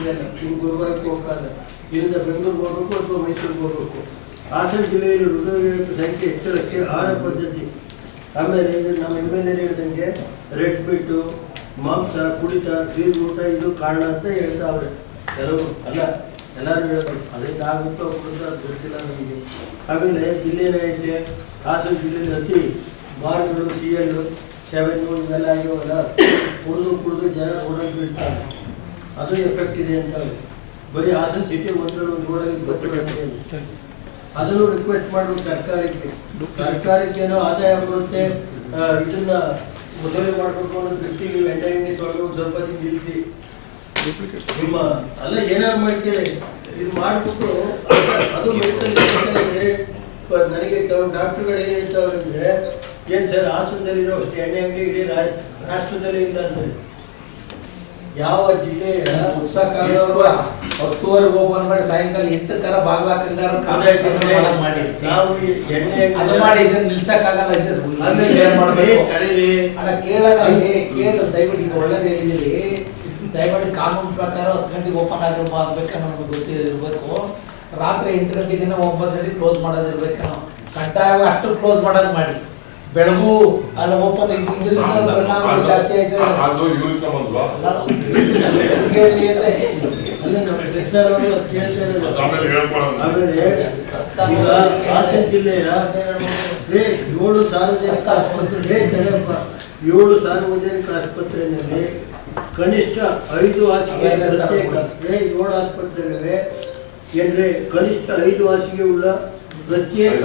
ಇದೆಯಲ್ಲ, ಇನ್ನು ಗುಲ್ಬರ್ಗಕ್ಕೆ ಹೋಗಲ್ಲ, ಇಲ್ಲಿಂದ ಬೆಂಗಳೂರಿಗೆ ಹೋಗ್ಬೇಕು ಅಥವಾ ಮೈಸೂರಿಗೆ ಹೋಗ್ಬೇಕು. ಹಾಸನ ಜಿಲ್ಲೆಯಲ್ಲಿ ಹೃದಯವಿನ ಸಂಖ್ಯೆ ಹೆಚ್ಚಳಕ್ಕೆ ಆಹಾರ ಪದ್ಧತಿ, ಆಮೇಲೆ ಇದು ನಮ್ಮ MLA ಹೇಳಿದಂಗೆ ರೆಡ್ ಬಿಟ್ಟು ಮಾಂಸ ಕುಡಿತ ಊಟ ಇದು ಕಾರಣ ಅಂತ ಹೇಳ್ತಾವ್ರೆ ಕೆಲವರು, ಅಲ್ಲ ಎಲ್ಲರೂ ಹೇಳೋದು. ಅದರಿಂದ ಆಗುತ್ತೋ ಕೊಡುತ್ತೋ ಅದು ಗೊತ್ತಿಲ್ಲ ನಮಗೆ. ಆಮೇಲೆ ಜಿಲ್ಲೆಯೇ ಹಾಸನ ಜಿಲ್ಲೆಯಲ್ಲಿ ಅತಿ ಬಾರ್ಗಳು CL 7 ಇವೆಲ್ಲ ಆಗಿವಲ್ಲ, ಕುಡಿದು ಜನ ರೋಡಲ್ಲಿ ಬೀಳ್ತಾರೆ, ಅದು ಎಫೆಕ್ಟ್ ಇದೆ ಅಂತ. ಬರೀ ಹಾಸನ ಸಿಟಿ ಒಂದು ರೋಡಲ್ಲಿ ಬರ್ತಾರೆ. ಅದನ್ನು ರಿಕ್ವೆಸ್ಟ್ ಮಾಡಬೇಕು ಸರ್ಕಾರಕ್ಕೇನೋ ಆದಾಯ ಬರುತ್ತೆ, ಇದನ್ನ ಮೊದಲೇ ಮಾಡಬೇಕು ಅನ್ನೋ ದೃಷ್ಟಿಗೆ ಎಂಡಾಂಗಿ ಸ್ವಲ್ಪ ನಿಲ್ಲಿಸಿ ನಿಮ್ಮ ಅಲ್ಲ ಏನಾರು ಮಾಡ್ಕೊಳ್ಳಿ, ಇದು ಮಾಡಿಬಿಟ್ಟು ಅದು ಮೆಡಿಕಲ್ ನನಗೆ ಕೆಲವು ಡಾಕ್ಟರ್ಗಳು ಏನು ಹೇಳ್ತಾವ್ರೆ ಅಂದರೆ, ಏನು ಸರ್ ಹಾಸನದಲ್ಲಿರೋ ಅಷ್ಟು ಎಣ್ಣೆ ಅಂಗಡಿ ಇಡೀ ರಾಷ್ಟ್ರದಲ್ಲೇ ಇಲ್ಲ ಅಂತಾರೆ. ಯಾವ ಜಿಲ್ಲೆಯ ಉತ್ಸವದವರು 10:00 ಓಪನ್ ಮಾಡಿ ಸಾಯಂಕಾಲ 8 ತರ ಬಾಗ್ಲಾಕಂಗಾರ ಮಾಡಿ ನಾವು ಎಣ್ಣೆ ಅದು ಮಾಡಿ ಇದನ್ನ ನಿಲ್ಸಕ್ಕಾಗಲ್ಲ. ಅಲ್ಲ ಕೇಳೋಣ, ಕೇಳು ದಯವಿಟ್ಟು ಈಗ ಒಳ್ಳೇದು ಹೇಳಿದ್ದೀರಿ. ದಯವಿಟ್ಟು ಕಾನೂನು ಪ್ರಕಾರ 10 ಗಂಟೆಗೆ ಓಪನ್ ಆಗಿರ್ಬೇಕನ್ನೋ ನಮಗೆ ಗೊತ್ತಿರಬೇಕು. ರಾತ್ರಿ 8 ಗಂಟೆಗೆ 9 ಗಂಟೆಗೆ ಕ್ಲೋಸ್ ಮಾಡೋದಿರ್ಬೇಕೇನೋ. ಕಡ್ಡಾಯವಾಗಿ ಅಷ್ಟು ಕ್ಲೋಸ್ ಮಾಡೋದು ಮಾಡಿ. ಬೆಳಗು ಅಲ್ಲಿ ಓಪನ್ ಪರಿಣಾಮ ಜಾಸ್ತಿ ಆಯ್ತು. ಆಮೇಲೆ ಈಗ ಹಾಸನ ಜಿಲ್ಲೆಯ 7 ಸಾರ್ವಜನಿಕ ಆಸ್ಪತ್ರೆ 7 ಸಾರ್ವಜನಿಕ ಆಸ್ಪತ್ರೆಯಲ್ಲಿ ಕನಿಷ್ಠ 5 ಹಾಸಿಗೆ 7 ಆಸ್ಪತ್ರೆಗಳಿವೆ. ಏನ್ರೆ ಕನಿಷ್ಠ 5 ಹಾಸಿಗೆ ಉಳ್ಳ ಪ್ರತ್ಯೇಕ